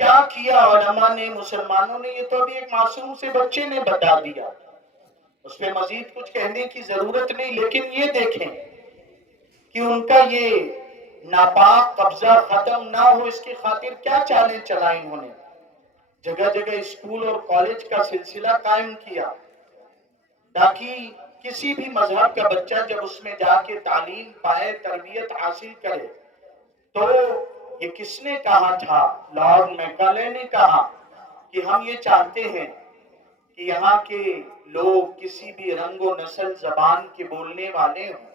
کیا کیا علماء نے، مسلمانوں نے؟ یہ تو ابھی ایک معصوم سے بچے نے بتا دیا، اس پہ مزید کچھ کہنے کی ضرورت نہیں. لیکن یہ دیکھیں کہ ان کا یہ ناپاک قبضہ ختم نہ ہو، اس کی خاطر کیا چالیں چلائیں انہوں نے. جگہ جگہ اسکول اور کالج کا سلسلہ قائم کیا تاکہ کسی بھی مذہب کا بچہ جب اس میں جا کے تعلیم پائے، تربیت حاصل کرے. تو یہ کس نے کہا تھا؟ لارڈ میکالے نے کہا کہ ہم یہ چاہتے ہیں کہ یہاں کے لوگ کسی بھی رنگ و نسل زبان کے بولنے والے ہوں،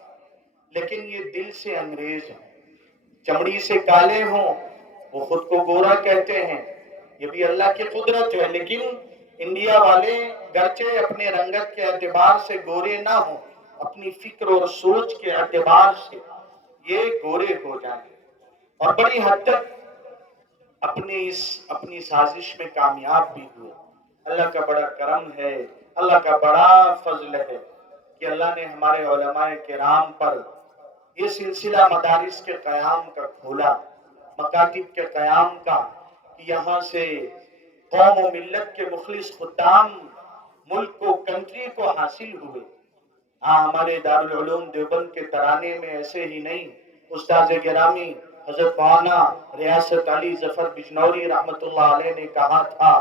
لیکن یہ دل سے انگریز ہیں، چمڑی سے کالے ہوں، وہ خود کو گورا کہتے ہیں، یہ بھی اللہ کی قدرت ہے. لیکن انڈیا والے گرچہ اپنے رنگت کے اعتبار سے گورے نہ ہوں، اپنی فکر اور سوچ کے اعتبار سے یہ گورے ہو جائیں، اور بڑی حد تک اپنی سازش میں کامیاب بھی ہوئے. اللہ کا بڑا کرم ہے، اللہ کا بڑا فضل ہے کہ اللہ نے ہمارے علماء کرام پر یہ سلسلہ مدارس کے قیام کا کھولا، مکاتب کے قیام کا، کہ یہاں سے قوم و ملت کے مخلص خدام ملک کو، کنٹری کو حاصل ہوئے. ہمارے دارالعلوم دیوبند کے ترانے میں ایسے ہی نہیں، استاد گرامی حضرت مولانا ریاست علی ظفر بجنوری رحمت اللہ علیہ نے کہا تھا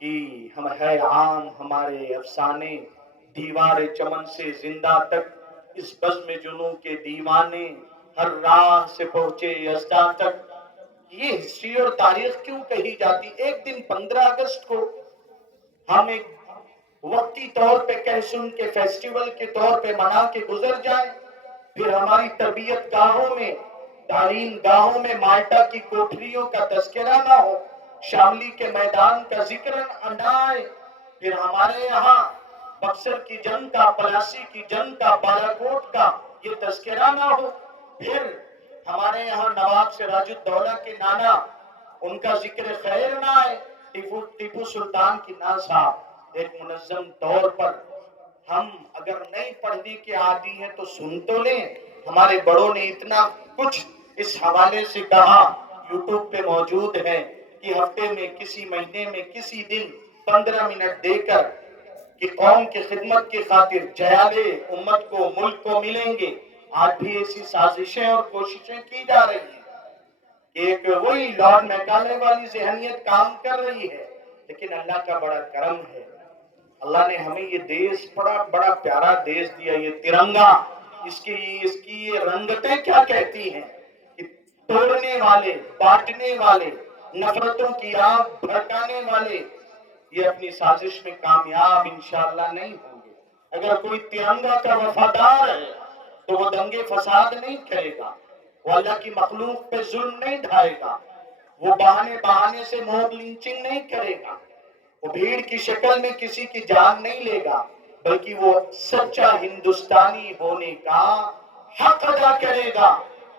کہ ہم ہے عام ہمارے افسانے، دیوار چمن سے زندہ تک، اس بزم جنوں کے دیوانے، ہر راہ سے پہنچے یزداں تک. یہ ہسٹری اور تاریخ کیوں کہی جاتی؟ ایک دن 15 اگست کو ہم ایک وقتی طور پہ کہہ سن کے فیسٹیول کے طور پہ منا کے گزر جائیں، پھر ہماری تربیت گاہوں میں، تعلیم گاہوں میں مالٹا کی کوٹریوں کا تذکرہ نہ ہو، شاملی کے میدان کا ذکر نہ آئے، پھر ہمارے یہاں بکسر کی جنگ کا، پلاسی کی جنگ کا، بالاکوٹ کا یہ تذکرہ نہ ہو، پھر ہمارے یہاں نواب سراج الدولہ کے نانا، ان کا ذکر خیر نہ آئے، ٹیپو سلطان کی ناسا. ایک منظم طور پر ہم اگر نہیں پڑھنے کے عادی ہیں تو سن تو لیں. ہمارے بڑوں نے اتنا کچھ اس حوالے سے کہا، یوٹیوب پہ موجود ہے، کہ ہفتے میں، کسی مہینے میں، کسی دن 15 منٹ دے کر کہ قوم کی خدمت کی خاطر جیالے امت کو، ملک کو ملیں گے. آج بھی ایسی سازشیں اور کوششیں کی جا رہی ہیں کہ ایک وہی لارڈ میکالے والی ذہنیت کام کر رہی ہے. لیکن اللہ کا بڑا کرم ہے، اللہ نے ہمیں یہ دیش بڑا پیارا دیش دیا. یہ ترنگا، اس کی یہ رنگتیں کیا کہتی ہیں کہ توڑنے والے، بانٹنے والے، نفرتوں کی آگ بھڑکانے والے یہ اپنی سازش میں کامیاب انشاءاللہ نہیں ہوں گے. اگر کوئی ترنگا کا وفادار ہے تو وہ دنگے فساد نہیں کرے گا، وہ اللہ کی مخلوق پہ ظلم نہیں ڈھائے گا، وہ بہانے سے موب لنچنگ نہیں کرے گا، وہ بھیڑ کی شکل میں کسی کی جان نہیں لے گا، بلکہ وہ سچا ہندوستانی ہونے کا حق ادا کرے گا.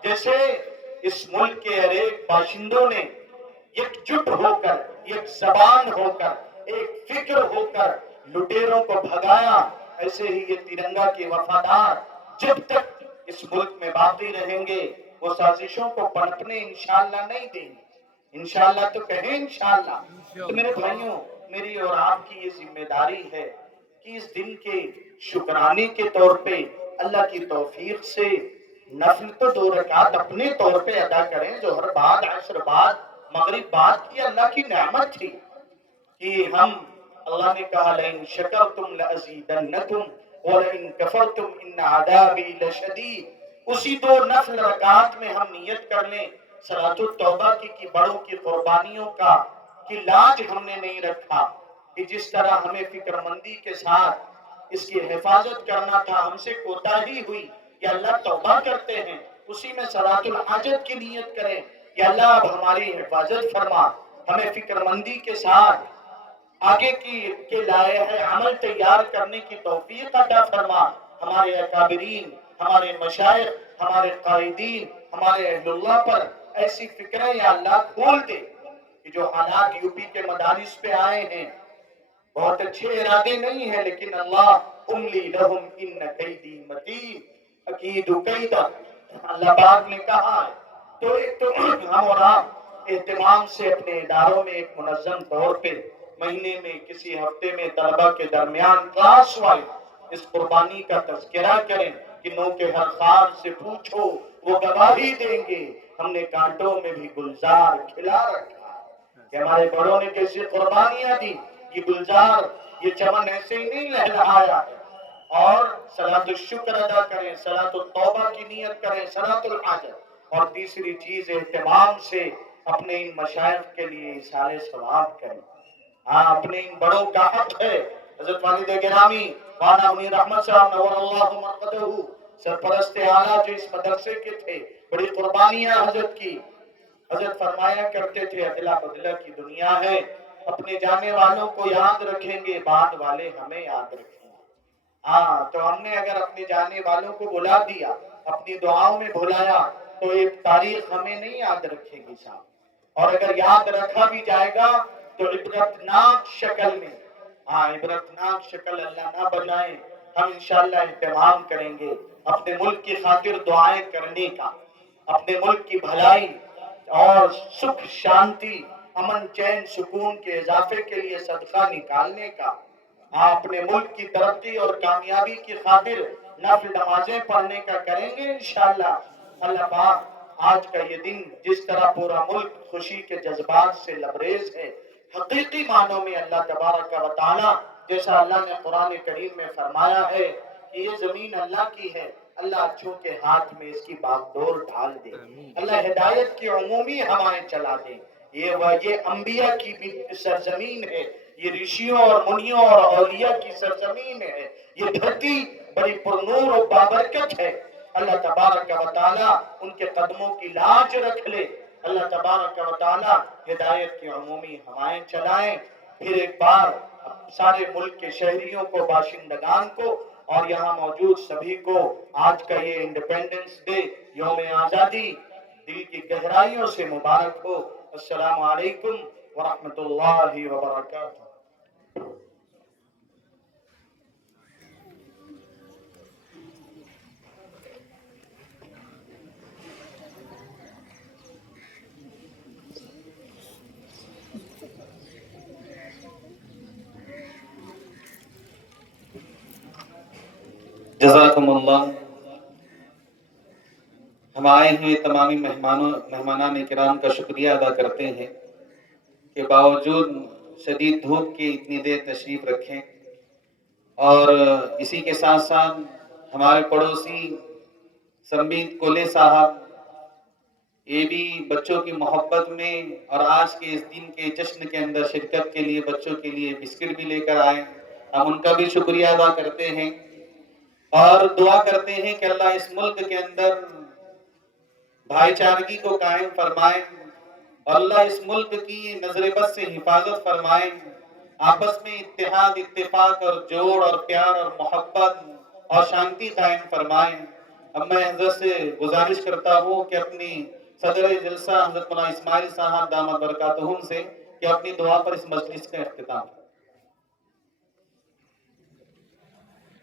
جیسے اس ملک کے ہر ایک باشندوں نے یکجٹ ہو کر، ایک زبان ہو کر، ایک فکر ہو کر لٹیروں کو بھگایا، ایسے ہی یہ ترنگا کے وفادار جب تک اس ملک میں باقی رہیں گے وہ سازشوں کو پنپنے انشاءاللہ نہیں دیں گے۔ انشاءاللہ تو کہیں انشاءاللہ۔ تو میرے بھائیوں، میری اور آپ کی یہ ذمہ داری ہے کہ اس دن کے شکرانے کے طور پہ اللہ کی توفیق سے نفل تو 2 رکعت اپنے طور پہ ادا کریں، ظہر بعد، عصر بعد، مغرب بعد کی اللہ کی نعمت تھی کہ ہم، اللہ نے کہا لئن شکرتم لازیدنکم ولئن کفرتم ان عذابی لشدید، اسی 2 نفل رکعات میں ہم نیت کر لیں صلاۃ التوبہ کی بڑوں کی قربانیوں کا، کہ لاج ہم نے نہیں رکھا کہ جس طرح ہمیں فکر مندی کے ساتھ اس کی حفاظت کرنا تھا ہم سے کوتاہی ہوئی، یا اللہ توبہ کرتے ہیں اسی میں صلاۃ الحاجت کی نیت کریں، یا اللہ اب ہماری حفاظت فرما، ہمیں فکر مندی کے ساتھ آگے کے لائحہ عمل تیار کرنے کی توفیق عطا فرما، ہمارے اکابرین، ہمارے مشائخ، ہمارے قائدین، ہمارے اہل اللہ پر ایسی فکریں یا اللہ کھول دے کہ جو حالات یو پی کے مدارس پہ آئے ہیں، بہت اچھے ارادے نہیں ہیں لیکن اللہ املی لہم ان کیدی متین اکید کیدا، اللہ پاک نے کہا ہے۔ تو ایک تو ہم اور آپ اہتمام سے اپنے اداروں میں ایک منظم طور پہ مہینے میں کسی ہفتے میں طلبہ کے درمیان کلاس وائز اس قربانی کا تذکرہ کریں کہ نو کے ہر خار سے پوچھو وہ گواہی دیں گے ہم نے کانٹوں میں بھی گلزار کھلا رکھا کہ ہمارے بڑوں نے کیسی قربانیاں دی، یہ گلزار، یہ چمن ایسے ہی نہیں لہلہایا ہے۔ اور صلاۃ الشکر ادا کریں، صلاۃ التوبہ کی نیت کریں، صلاۃ الحاجت، اور تیسری چیز اہتمام سے اپنے ان مشائخ کے لیے اصالہ ثواب کریں۔ ہاں، اپنے ان بڑوں کا حق ہے۔ حضرت والد گرامی مولانا منیر احمد صاحب نور اللہ مرقدہ، سرپرست اعلیٰ جو اس مدرسے کے تھے، بڑی قربانیاں حضرت کی۔ حضرت فرمایا کرتے تھے ادلا بدلہ کی دنیا ہے، اپنے جانے والوں کو یاد رکھیں گے، بعد والے ہمیں یاد رکھیں گے۔ ہاں، تو ہم نے اگر اپنے جانے والوں کو بلا دیا، اپنی دعاؤں میں بھلایا، تو ایک تاریخ ہمیں نہیں یاد رکھے گی صاحب، اور اگر یاد رکھا بھی جائے گا تو عبرتناک شکل میں، ہاں عبرتناک شکل اللہ نہ بنائے۔ ہم انشاءاللہ اہتمام کریں گے اپنے ملک کی خاطر دعائیں کرنے کا، اپنے ملک کی بھلائی اور سکھ شانتی، امن چین سکون کے اضافے کے لیے صدقہ نکالنے کا، اپنے ملک کی ترقی اور کامیابی کی خاطر نفل نمازیں پڑھنے کا کریں گے انشاءاللہ۔ اللہ پاک آج کا یہ دن جس طرح پورا ملک خوشی کے جذبات سے لبریز ہے، حقیقی معنوں میں اللہ تبارک و تعالی جیسا اللہ نے قرآن کریم میں فرمایا ہے کہ یہ زمین اللہ کی ہے، اللہ اچھوں کے ہاتھ میں اس کی باغڈور ڈال دے، اللہ ہدایت کی عمومی ہوائیں چلا دے۔ یہ انبیاء کی بھی سرزمین ہے، یہ رشیوں اور منیوں اور اولیاء کی سرزمین ہے، یہ دھرتی بڑی پرنور و بابرکت ہے۔ اللہ تبارک و تعالی ان کے قدموں کی لاج رکھ لے، اللہ تبارک و تعالی ہدایت کی عمومی ہوائیں چلائیں۔ پھر ایک بار سارے ملک کے شہریوں کو، باشندگان کو اور یہاں موجود سبھی کو آج کا یہ انڈیپینڈنس ڈے، یوم آزادی، دل کی گہرائیوں سے مبارک ہو۔ السلام علیکم ورحمۃ اللہ وبرکاتہ۔ جزاکم اللہ۔ ہم آئے ہوئے تمامی مہمانان کرام کا شکریہ ادا کرتے ہیں کہ باوجود شدید دھوپ کے اتنی دیر تشریف رکھیں، اور اسی کے ساتھ ساتھ ہمارے پڑوسی سمبیت کولے صاحب، یہ بھی بچوں کی محبت میں اور آج کے اس دن کے جشن کے اندر شرکت کے لیے بچوں کے لیے بسکٹ بھی لے کر آئے، ہم ان کا بھی شکریہ ادا کرتے ہیں اور دعا کرتے ہیں کہ اللہ اس ملک کے اندر بھائی چارگی کو قائم فرمائے اور اللہ اس ملک کی نظر بد سے حفاظت فرمائے، آپس میں اتحاد، اتفاق اور جوڑ اور پیار اور محبت اور شانتی قائم فرمائے۔ اب میں حضرت سے گزارش کرتا ہوں کہ اپنی صدر جلسہ حضرت مولانا اسماعیل صاحب دامت برکاتہم سے کہ اپنی دعا پر اس مجلس کا اختتام کریں۔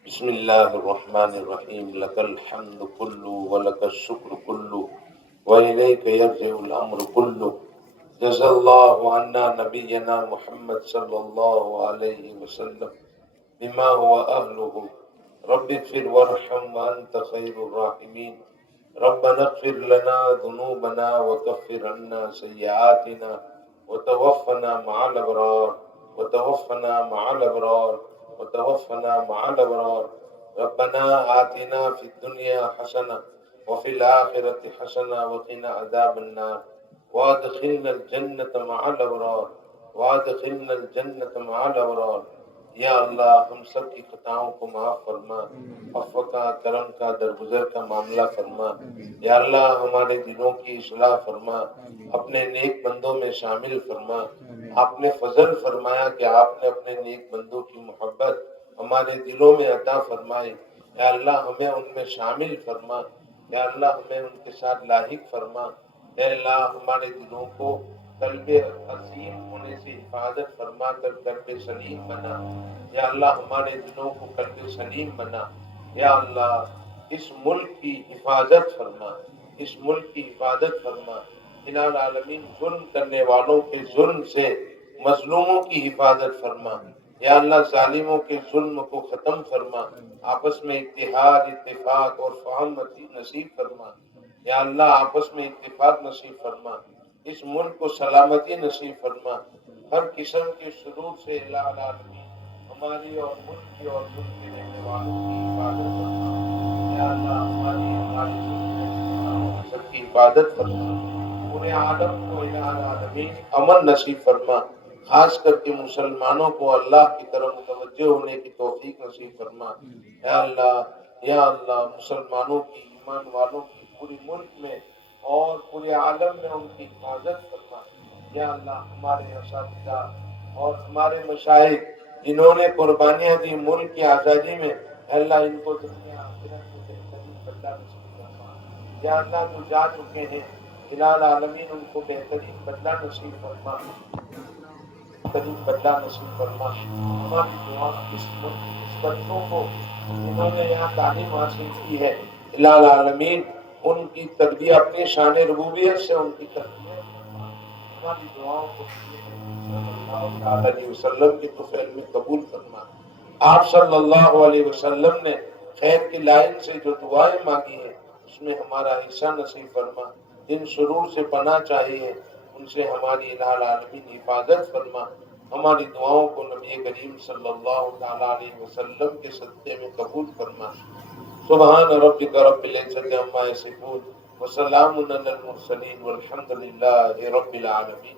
بسم الله الرحمن الرحيم لك الحمد كله ولك الشكر كله وإليك يرجع الأمر كله جزا الله عنا نبينا محمد صلى الله عليه وسلم بما هو أهله رب اغفر وارحم وأنت خير الراحمين ربنا اغفر لنا ذنوبنا وكفر عنا سيئاتنا وتوفنا مع الأبرار وتوفنا مع الأبرار وتوفنا مع الأبرار ربنا آتنا في الدنيا حسنة وفي الآخرة حسنة وقنا عذاب النار وادخلنا الجنة مع الأبرار وادخلنا الجنة مع الأبرار یا اللہ ہم سب کی خطاؤں کو معاف فرما، عفو کا کرم کا درگزر کا معاملہ فرما، یا اللہ ہمارے دلوں کی اصلاح فرما، اپنے نیک بندوں میں شامل فرما۔ آپ نے فضل فرمایا کہ آپ نے اپنے نیک بندوں کی محبت ہمارے دلوں میں عطا فرمائی، یا اللہ ہمیں ان میں شامل فرما، یا اللہ ہمیں ان کے ساتھ لاحق فرما، اے اللہ ہمارے دلوں کو قلب عظیم ہونے سے حفاظت فرما کر قلب سلیم بنا، یا اللہ ہمارے دلوں کو قلب سلیم بنا، یا اللہ اس ملک کی حفاظت فرما، اس ملک کی حفاظت فرما، الہ العالمین ظلم کرنے والوں کے ظلم سے مظلوموں کی حفاظت فرما، یا اللہ ظالموں کے ظلم کو ختم فرما، آپس میں اتحاد اتفاق اور فہم نصیب فرما، یا اللہ آپس میں اتفاق نصیب فرما، اس ملک کو سلامتی نصیب فرما، ہر قسم کے شرور سے الہ العالمین ہماری اور ملک کی اور ملک کے رہنے والوں کی حفاظت فرما، یا اللہ ہماری سب کی حفاظت فرما، پورے عالم کو الہ العالمین امن نصیب فرما، خاص کر کے مسلمانوں کو اللہ کی طرف متوجہ ہونے کی توفیق نصیب فرما، یا اللہ مسلمانوں کی ایمان والوں کی پورے ملک میں اور پورے عالم میں ان کی حفاظت فرما، یا اللہ ہمارے اساتذہ اور ہمارے مشائخ جنہوں نے قربانیاں دی ملک کی آزادی میں، اللہ ان کو دنیا آخرت میں بہترین بدلہ نصیب فرما، یا اللہ جو جا چکے ہیں الہ العالمین ان کو بہترین بدلہ نصیب فرما، بہترین بدلہ نصیب فرما۔ ہماری دعا اس بچوں کو جنہوں نے یہاں تعلیم حاصل کی ہے الہ العالمین ان کی تربیت اپنی شان ربوبیت سے ان کی تربیت فرما، ہماری دعاؤں کو صلی اللہ علیہ وسلم کی طفیل میں قبول فرما۔ آپ صلی اللہ علیہ وسلم نے خیر کی لائن سے جو دعائیں مانگی ہیں اس میں ہمارا حصہ نصیب فرما، جن شرور سے پناہ چاہیے ان سے ہماری الہ العالمین حفاظت فرما، ہماری دعاؤں کو نبی کریم صلی اللہ تعالیٰ علیہ وسلم کے صدقے میں قبول فرما۔ سبحان ربک رب العزت عما یصفون وسلام علی المرسلین والحمد للہ رب العالمین۔